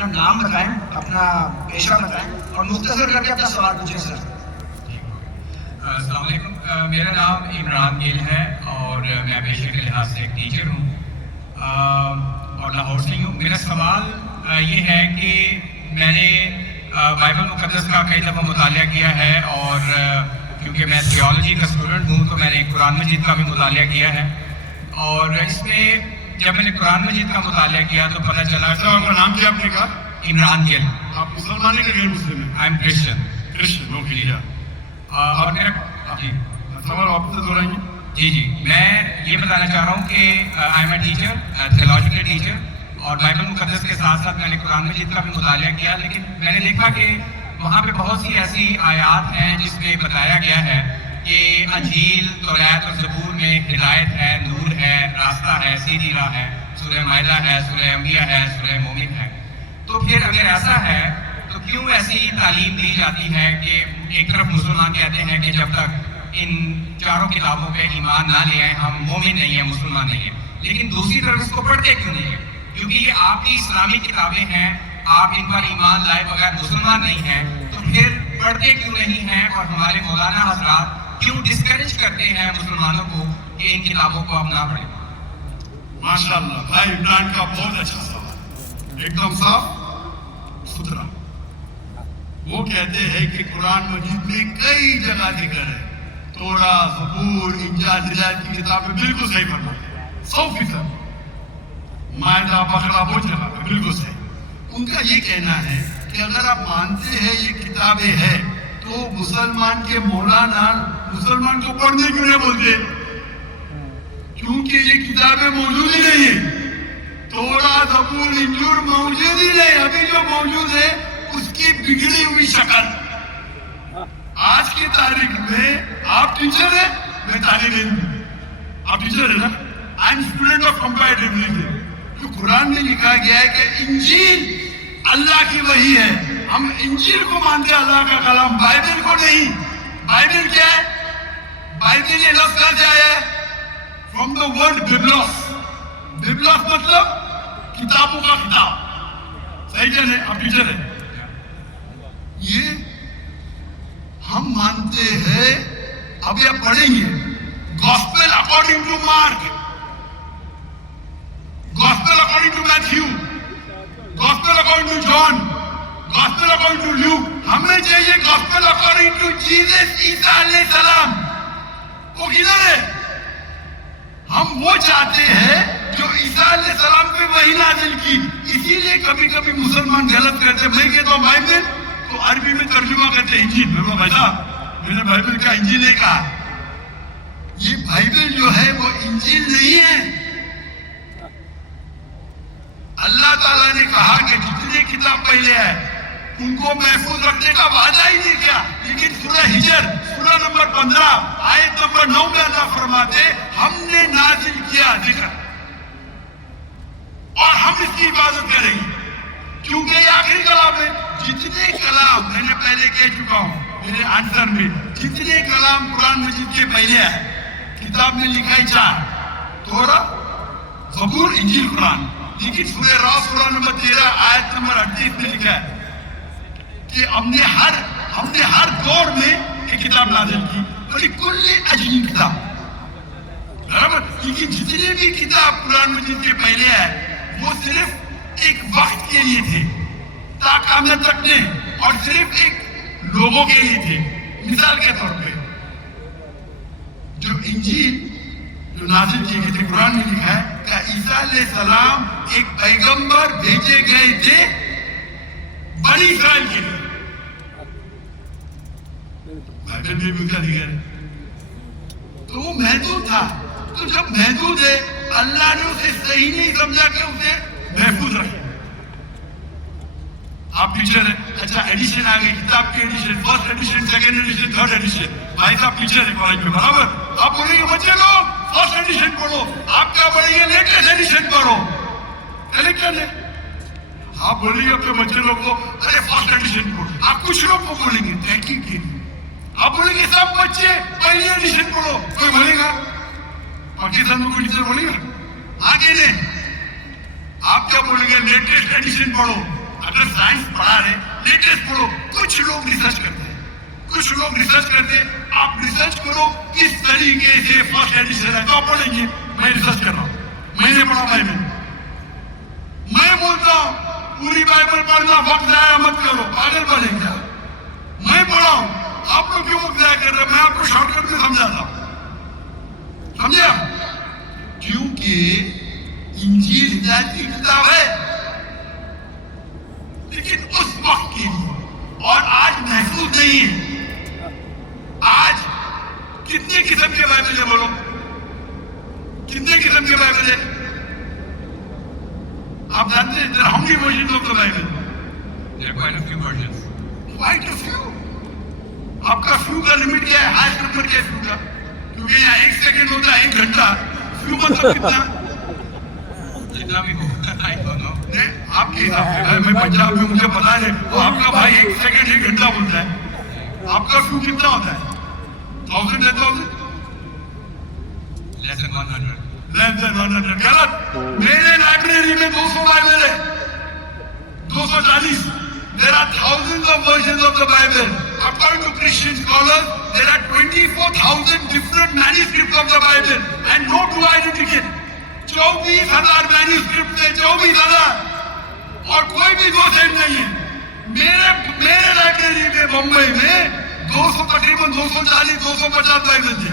अपना नाम बताएं, अपना पेशा बताएं और मुख्तसर करके अपना सवाल पूछें सर। अस्सलाम वालेकुम, मेरा नाम इमरान गिल है और मैं पेशे के लिहाज से एक टीचर हूँ और लाहौर से हूँ। मेरा सवाल ये है कि मैंने बाइबल मुक़द्दस का कई दफ़ा मुतालिया किया है और क्योंकि मैं थियोलॉजी का स्टूडेंट हूँ तो मैंने कुरान मजीद का भी मुतालिया किया है और इसमें जब मैंने कुरान मजीद का मुतालिया किया तो पता चला। आपका नाम क्या आपने कहा? इमरान गिल। आप मुसलमान हैं कि गैर मुस्लिम हैं? I am Christian. Christian, okay या और मेरा जी सवाल वापस से दोहराएंगे? जी मैं ये बताना चाह रहा हूँ कि I am a teacher, theological teacher और बाइबल मुक़द्दस के साथ साथ मैंने कुरान मजीद का भी मुतालिया किया, लेकिन मैंने देखा कि वहाँ पे बहुत सी ऐसी आयात हैं जिसमें बताया गया है कि अंजील, तौरात और ज़बूर में हिदायत है, नूर है, रास्ता है, सीधी राह है, सूरह माइदा है, सूरह अंबिया है, सूरह मोमिन है। तो फिर अगर ऐसा है तो क्यों ऐसी तालीम दी जाती है कि एक तरफ मुसलमान कहते हैं कि जब तक इन चारों किताबों पे ईमान ना ले आए हम मोमिन नहीं है, मुसलमान नहीं है, लेकिन दूसरी तरफ इसको पढ़ते क्यों नहीं है? क्योंकि ये आपकी इस्लामी किताबें हैं, आप इन पर ईमान लाए बगैर मुसलमान नहीं हैं, तो फिर पढ़ते क्यों नहीं हैं? और हमारे मौलाना हजरात क्यों डिस्करेज करते हैं मुसलमानों को कि इन किताबों को आप ना पढ़ें? माशाअल्लाह, भाई इमरान का बहुत अच्छा सवाल, एकदम साफ सुथरा। वो कहते हैं कि कुरान मजीद में कई जगह जिक्र है, तोरा, ज़बूर, इंजील, हिदायत की किताबें बिल्कुल सही फरमाते, 100%। मायदा, बकरा, वो जगह पे बिल्कुल सही। उनका ये कहना है कि अगर आप मानते हैं ये किताबें हैं तो मुसलमान के मौलाना मुसलमान को पढ़ने क्यों नहीं बोलते? क्योंकि ये किताबें मौजूद ही नहीं है, तोरा, ज़बूर, इंजील मौजूद ही नहीं। अभी जो मौजूद है उसकी बिगड़ी हुई शक्ल। आज की तारीख में आप टीचर है, मैं तालीम इल्म, आप टीचर है ना, I am student of comparative reasoning. तो कुरान में लिखा गया है कि इंजील अल्लाह की वही है, हम इंजील को मानते हैं, अल्लाह का कलाम, बाइबल को नहीं। बाइबल क्या है? बाइबल ये लफ्ज कहां से आया है? From the word biblos. Biblos मतलब किताबों का किताब। सही है, आप टीचर है। ये हम मानते हैं। अब ये पढ़ेंगे gospel according to Mark, gospel according to Matthew, gospel according to John, gospel according to Luke. हमें चाहिए गॉस्पेल अकॉर्डिंग टू जीसस ईसा अलैहि सलाम। वो किधर है? हम वो चाहते हैं जो ईसा अलैहि सलाम पे वही नाजिल की। इसीलिए कभी कभी मुसलमान गलत करते। मैं कहता हूँ बाइबल तो अरबी में तर्जुमा करते इंजील। मैं भाई साहब, मैंने बाइबल का इंजील नहीं कहा। ये बाइबल जो है वो इंजील नहीं है। अल्लाह ताला ने कहा कि जितने किताब पहले है उनको महफूज रखने का वादा ही नहीं किया, लेकिन सूरह हिजर सूरह नंबर 15 आयत नंबर 9 में अल्लाह फरमाते हमने नाजिल किया जिक्र और हम इसकी इबादत करेंगे, क्योंकि ये आखिरी कलाम है। जितने कलाम मैंने पहले कह चुका हूं मेरे आंसर में, जितने कलाम कुरान मजीद के पहले है किताब में लिखा है 4, तोरा, ज़बूर, इंजील, कुरान। लेकिन सूरह रास सूरह नंबर 13 आयत नंबर 38 में लिखा है कि हमने हर दौर में एक किताब नाज़िल की, बड़ी कुल्ली अजीब किताब, बराबर। लेकिन जितने भी किताब कुरान मजीद के पहले है वो सिर्फ एक वक्त के लिए थे, ताक़ामत रखने, और सिर्फ एक लोगों के लिए थे। मिसाल के तौर पे जो इंजील जो नाज़िल किए गए थे, कुरान में लिखा है कि ईसा अलैहिस्सलाम एक पैगंबर भेजे गए थे बनी इस्राइल के लिए। बाइबल में भी उसका जिक्र है। तो वो महदूद था। तो जब महदूद है, अल्लाह ने उसे सही नहीं समझा कि उसे महफूज रखे। आप टीचर है, अच्छा एडिशन आ गई, किताब के edition, first edition, second edition, third edition. भाई साहब टीचर है कॉलेज में, बराबर। आप बोलेंगे बच्चे लोग फर्स्ट एडिशन पढ़ो, आप क्या बोलेंगे लेटेस्ट एडिशन पढ़ो, कलेक्टर है। आप बोलेंगे अपने बच्चे लोग को अरे फर्स्ट एडिशन पढ़ो। आप कुछ लोग को बोलेंगे तहकीक के लिए, आप बोलेंगे सब बच्चे पहली एडिशन पढ़ो, कोई बोलेगा? पाकिस्तान में कोई टीचर बोलेगा? आगे ने आप क्या बोलेंगे लेटेस्ट एडिशन पढ़ो, अगर साइंस पढ़ा रहे लेटेस्ट पढ़ो। कुछ लोग रिसर्च करते हैं, कुछ लोग रिसर्च करते हैं, आप रिसर्च करो किस तरीके से फर्स्ट एडिशन है तो आप पढ़ेंगे। मैं रिसर्च कर रहा हूं, मैंने पढ़ा बाइबल। मैं बोलता हूं पूरी बाइबल पढ़ना वक्त जाया मत करो, पागल बनेगा। मैं पढ़ा हूं, आप लोग क्यों वक्त जाया कर रहे हैं? मैं आपको शॉर्टकट में समझाता हूं, समझे आप? क्योंकि इंजील हिदायत की किताब है, लेकिन उस वक्त के लिए, और आज महसूस नहीं है। आज कितने किस्म के बाइबल है बोलो? कितने किस्म के बाइबल है? आप जानते हैं how many versions of the Bible? There are quite a few versions. Quite a few. आपका फ्यू का लिमिट क्या है? हाईएस्ट नंबर क्या है फ्यू का? क्योंकि यहाँ 1 सेकंड होता है 1 घंटा। फ्यू मतलब कितना? जितना भी हो, I don't know. नहीं, आपके हिसाब से मैं पंजाब में, मुझे पता है। वो आपका भाई 1 सेकंड 1 घंटा बोलता है। आपका फ्यू कितना होता है? 1000 10,000? Less than 100. Less than 100। गलत। मेरे लाइब्रेरी में 200 बाइबल है, 240। There are thousands of versions of the Bible. According to Christian scholars, there are 24,000 different manuscripts of the Bible and no two identical. 24,000 manuscript है, 24,000, और कोई भी दो सेम नहीं है। मेरे लाइब्रेरी में बम्बई में 200 तकरीबन 240 250 बाइबल थे।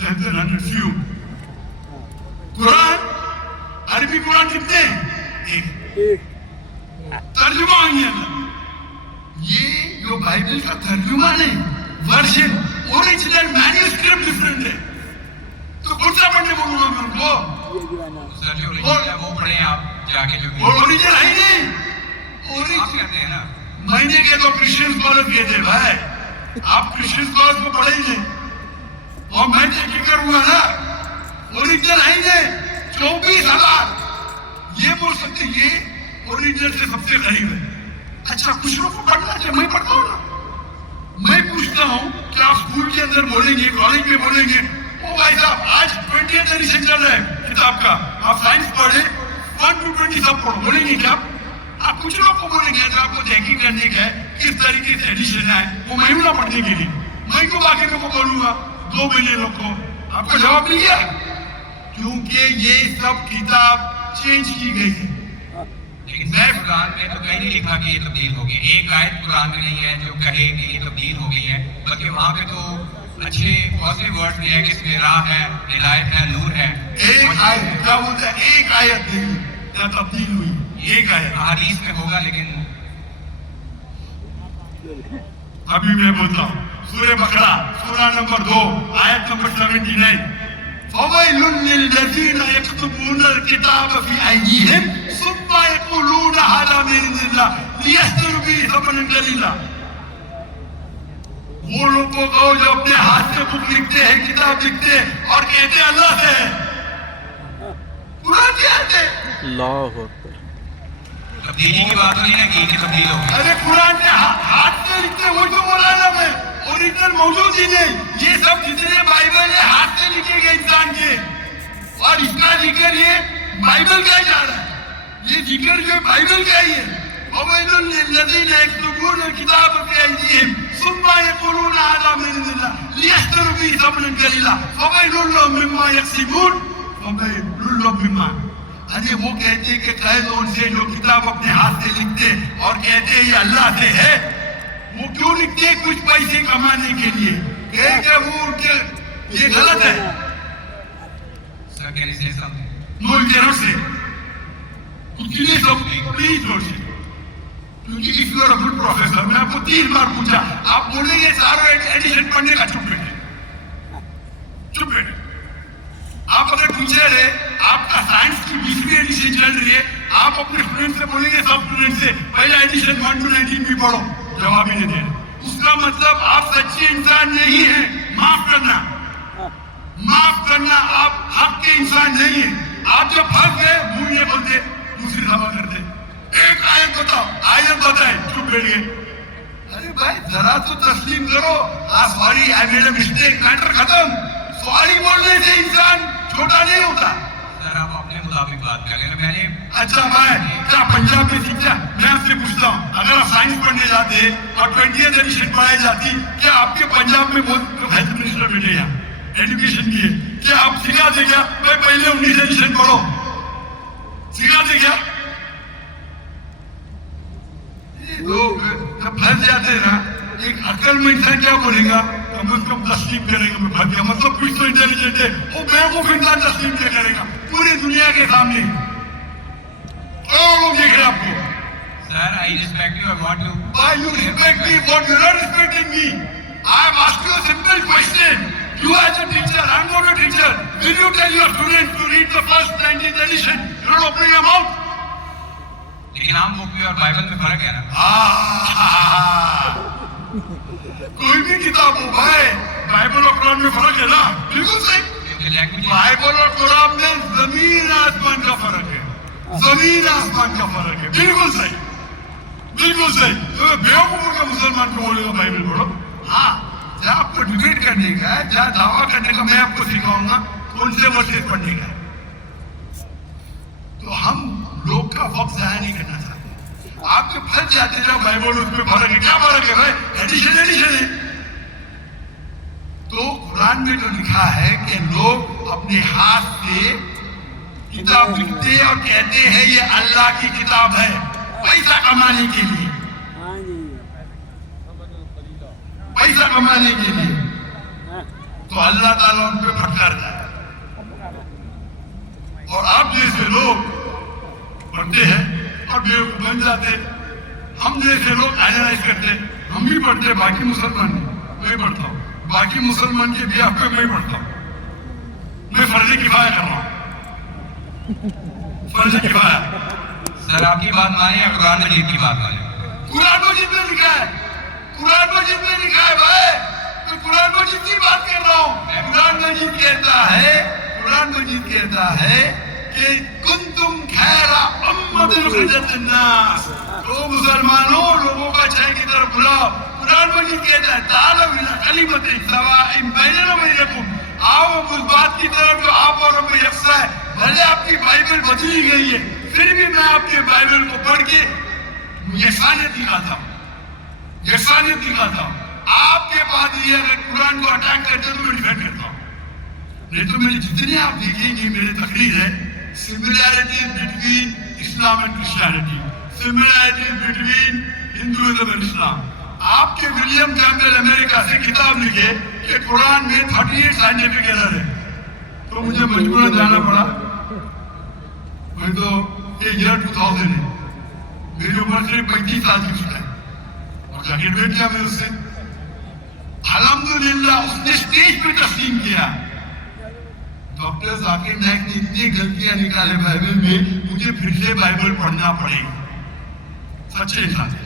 Less than 100 few। कुरान, अरबी कुरान कितने? एक। तर्जुमा है ये जो बाइबल का तर्जुमा नहीं, वर्जन, ओरिजिनल मैन्यूस्क्रिप्ट डिफरेंट है। तो कौन सा पढ़ने बोलूंगा मैं उनको? सर जो ओरिजिनल है वो पढ़े आप जाके, जो वो ओरिजिनल है ही नहीं। आप कहते हैं ना, मैंने कह तो क्रिश्चियन स्कॉलर कहते भाई, आप क्रिश्चियन स्कॉलर को पढ़े ही नहीं, और मैं क्या करूंगा ना? ओरिजिनल है ही नहीं। 24,000 ये बोल सकते, ये ओरिजिनल से सबसे करीब है। अच्छा, कुछ लोग को पढ़ना चाहिए, मैं पढ़ता हूँ ना। मैं पूछता हूँ कि आप स्कूल के अंदर बोलेंगे, कॉलेज में बोलेंगे, ओ भाई साहब आज 20th एडिशन चल रहा है किताब का, आप साइंस पढ़े 1 to 20 सब पढ़ो, बोलेंगे क्या आप? कुछ लोग को बोलेंगे जो आपको तहकीक करने का है किस तरीके से एडिशन है, वो मैं हूं ना पढ़ने के लिए। मैं क्यों बाकी लोगों को बोलूंगा, 2 मिलियन लोग को? आपको जवाब नहीं गया? क्योंकि ये सब किताब चेंज की गई है। लेकिन मैं कुरान में तो कहीं नहीं लिखा कि ये तब्दील होगी। एक आयत कुरान में नहीं है जो कहे कि ये तब्दील हो गई है, बल्कि वहाँ पे तो अच्छे पॉजिटिव वर्ड्स दिए हैं कि इसमें राह है, हिदायत है, नूर है। एक आयत क्या बोलता है? एक आयत नहीं क्या तब्दील हुई? एक आयत हदीस में होगा, लेकिन अभी मैं बोलता हूँ सूरह बकरा, सूरा नंबर 2 आयत नंबर 79। फवैलुल लिल्लज़ीना यक्तुबूनल किताब फी अयदीहिम सुम्मा यक़ूलूना हाज़ा मिन इंदिल्लाह लियश्तरू बिही समनन क़लीला। वो लोग को कहो जो अपने हाथ से बुक लिखते हैं, किताब लिखते हैं और कहते हैं अल्लाह से है। कुरान की आयत है। अल्लाह अकबर। तब्दीली की बात नहीं ना की तब्दील हो गई। अरे कुरान ने हाथ से लिखते, वो जो बोला ना मैं, ओरिजिनल मौजूद ही नहीं। ये सब जितने बाइबल है हाथ से लिखे गए इंसान के, और इसका जिक्र ये बाइबल का ही जा रहा है। ये जिक्र जो बाइबल का ही है। फवैलुल लिल्लज़ीना यक्तुबूनल किताब फी अयदीहिम सुम्मा यक़ूलूना हाज़ा मिन इंदिल्लाह लियश्तरू बिही समनन क़लीला फवैलुल लहुम मिम्मा यक्सिबून फवैलुल लहुम मिम्मा। अरे वो कहते कि कह दो उनसे जो किताब अपने हाथ से लिखते और कहते ये अल्लाह से है, वो क्यों लिखते? कुछ पैसे कमाने के लिए। कह वो उनके ये गलत है। सर कैन आई से something? No you cannot say. उसके लिए सब प्लीज डोंट से, क्योंकि if you are a good professor, मैं आपको 3 बार पूछा, आप बोलेंगे सारा एडिशन पढ़ने का, चुप बैठे, चुप बैठे। आप अगर टीचर है, आपका साइंस की 20वीं एडिशन चल रही है, आप अपने स्टूडेंट से बोलेंगे, सब स्टूडेंट से पहला एडिशन 1 to 19 भी पढ़ो, जवाब ही नहीं दे। उसका मतलब आप सच्चे इंसान नहीं है। माफ करना, माफ करना, आप हक के इंसान नहीं है। आप जब फंस गए मुंह नहीं बोलते, दूसरी सभा करते। एक आयत बताओ, आयत बताए, चुप बैठ गए। अरे भाई जरा तो तस्लीम करो, sorry I made a mistake, matter खत्म। सॉरी बोलने से इंसान छोटा नहीं होता। सर आप अपने साहब एक बात कर रहे हैं, मैंने अच्छा मैं क्या पंजाब में शिक्षा, मैं आपसे पूछता हूँ, अगर आप साइंस पढ़ने जाते और 20th एडिशन पढ़ाई जाती, क्या आपके पंजाब में हेल्थ मिनिस्टर बैठे यहाँ एजुकेशन की है, क्या आप सिखाते क्या भाई पहले 19 एडिशन पढ़ो, सिखाते क्या? लोग जब फंस जाते हैं ना, एक अकल में इंसान क्या बोलेगा, कम से कम तस्लीम करेगा मैं फंस गया, मतलब कुछ तो इंटेलिजेंट है, वो बेवकूफ इंसान तस्लीम क्या करेगा पूरी दुनिया के सामने, लोग देख रहे हैं आपको. Sir I respect you, I want to Why you respect me? What you are not respecting me? I have asked you a simple question. You as a teacher, I am not a teacher. Will you tell your students to read the first 19th edition? You are not opening your mouth. लेकिन आम book में और Bible में फर्क है ना. कोई भी किताब हो भाई, बाइबल और कुरान में फर्क है ना, बिल्कुल सही. बाइबल और कुरान में जमीन आसमान का फर्क है, जमीन आसमान का फर्क है, बिल्कुल सही, बिल्कुल सही. तो बेवकूफों का मुसलमान को बोलेगा बाइबल पढ़ो. हाँ, जहाँ आपको डिबेट करने का है, जहाँ दावा करने का, मैं आपको सिखाऊंगा कौन से वर्सेस पढ़ने का. तो हम लोग का वक्त जाया नहीं करना चाहते. आप जो फंस जाते जाओ बाइबल उसमें फर्क है, क्या फर्क है भाई, एडिशन एडिशन है. तो कुरान में जो लिखा है कि लोग अपने हाथ से किताब लिखते और कहते हैं ये अल्लाह की किताब है पैसा कमाने के लिए, पैसा कमाने के लिए, तो अल्लाह ताला उन पे फटकारता है. और आप जैसे लोग पढ़ते हैं और बेवकूफ बन जाते, हम जैसे लोग एनालाइज करते, हम भी पढ़ते, बाकी मुसलमान मैं पढ़ता हूँ, बाकी मुसलमान के बियाह पे मैं पढ़ता हूँ, मैं फर्ज किफाया कर रहा हूँ, फर्ज किफाया. सर आपकी बात माने या कुरान मजीद की बात माने? कुरान मजीद में लिखा है, कुरान मजीद में लिखा है भाई, तो कुरान मजीद की बात कर रहा हूँ. कुरान मजीद कहता है, कुरान मजीद कहता है कि कुंतुम खैरा उम्मतिन उखरिजत लिन्नास, तो मुसलमानों लोगों का अच्छाई की तरफ बुलाओ. कुरान मजीद कहता है तालव इला कलिमतिन सवाइन बैनना व बैनकुम, आओ उस बात की तरफ जो आप और हम में यकसा है. भले आपकी बाइबल बदली गई है, फिर भी मैं आपके बाइबल को पढ़ के यकसानियत दिखाता हूँ, यकसानियत दिखाता हूँ. आपके पास ये अगर कुरान को अटैक करते तो मैं डिफेंड करता हूँ. नहीं तो मेरी जितनी आप देखेंगे मेरे तकरीर है, similarities between Islam and Christianity, similarities between Hinduism and Islam. आपके विलियम कैम्पबेल अमेरिका से किताब लिखे कि कुरान में 38 साइंटिफिक एरर है, तो मुझे मजबूरन जाना पड़ा. मैं तो ये ईयर 2000 है, मेरी उम्र सिर्फ 35 साल की है, और जाके बैठ गया मैं उससे. अल्हम्दुलिल्लाह उसने स्टेज पे तस्लीम किया. डॉक्टर जाकिर नाइक ने इतनी गलतियां निकाले बाइबल में, मुझे फिर से बाइबल पढ़ना पड़ेगा. सच्चे इंसान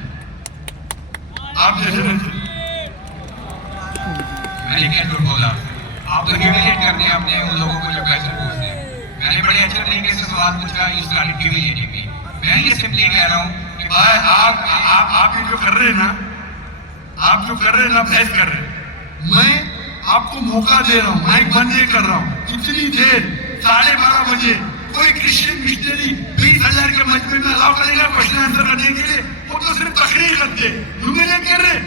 आप जैसे नहीं थे. मैंने क्या झूठ बोला? आप तो ह्यूमिलेट करते हैं अपने उन लोगों को जो क्वेश्चन पूछते हैं. मैंने बड़े अच्छे तरीके से सवाल पूछा, यू स्टार्टेड ह्यूमिलेटिंग मी. मैं ये सिंपली कह रहा हूँ कि भाई आप ये जो कर रहे हैं ना, आप जो कर रहे हैं ना, बहस कर रहे हैं, मैं आपको मौका दे रहा हूँ, माइक बंद नहीं कर रहा हूँ. इतनी देर 12:30 बजे कोई क्रिश्चियन मिशनरी 20,000 के मजमे में अलाउ करेगा क्वेश्चन आंसर करने के लिए? वो तो सिर्फ तकरीर करते, ह्यूमिलेट कर रहे.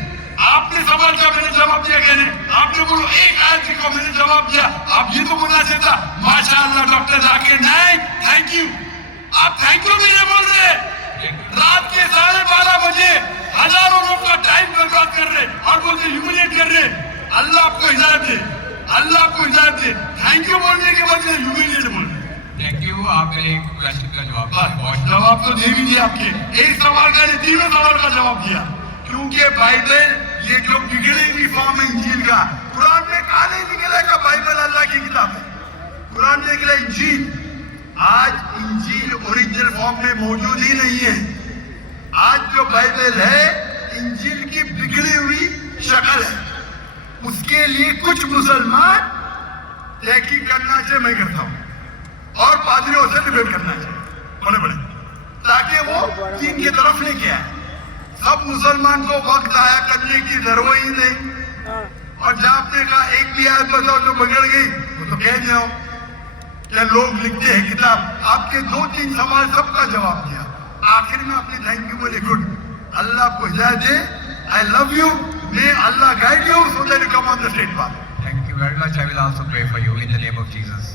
आपने सवाल किया, मैंने जवाब दिया. कहने आपने बोलो एक आयत लिखो, मैंने जवाब दिया. आप ये तो बोलना चाहता माशाअल्लाह doctor Zakir Naik thank you. आप थैंक यू भी नहीं बोल रहे. रात के 12:30 बजे हजारों लोग का टाइम बर्बाद कर रहे और बोलते ह्यूमिलेट कर रहे. अल्लाह आपको हिदायत दे, अल्लाह आपको हिदायत दे. थैंक यू बोलने के बदले ह्यूमिलेट बोल रहे. Thank you. आप मेरे क्वेश्चन का जवाब जवाब तो दे भी दिया. आपके एक सवाल का नहीं, तीनों सवाल का जवाब दिया. क्योंकि बाइबल ये जो बिगड़ी हुई फॉर्म है इंजील का, कुरान में कहा नहीं निकला का बाइबल अल्लाह की किताब है. कुरान में निकला इंजील. आज इंजील ओरिजिनल फॉर्म में मौजूद ही नहीं है. आज जो बाइबल है इंजील की बिगड़ी हुई शक्ल है. उसके लिए कुछ मुसलमान तहकीक करना चाहिए, मैं करता हूँ, और पादरियों से डिबेट करना चाहिए बड़े बड़े, ताकि वो दीन की तरफ लेके आए. सब मुसलमान को वक्त आया करने की जरूरत ही नहीं. और जहाँ आपने कहा एक भी आयत बताओ जो बिगड़ गई, वो तो कह जाओ. کہ لوگ لکھتے ہیں کتاب. آپ کے 2-3 سوال سب کا جواب دیا. آخر میں اپنی تھینک یو بولے. گڈ, اللہ آپ کو ہدایت دے. I love you. May Allah guide you so that you come on the straight path. Thank you very much. I will also pray for you in the name of Jesus.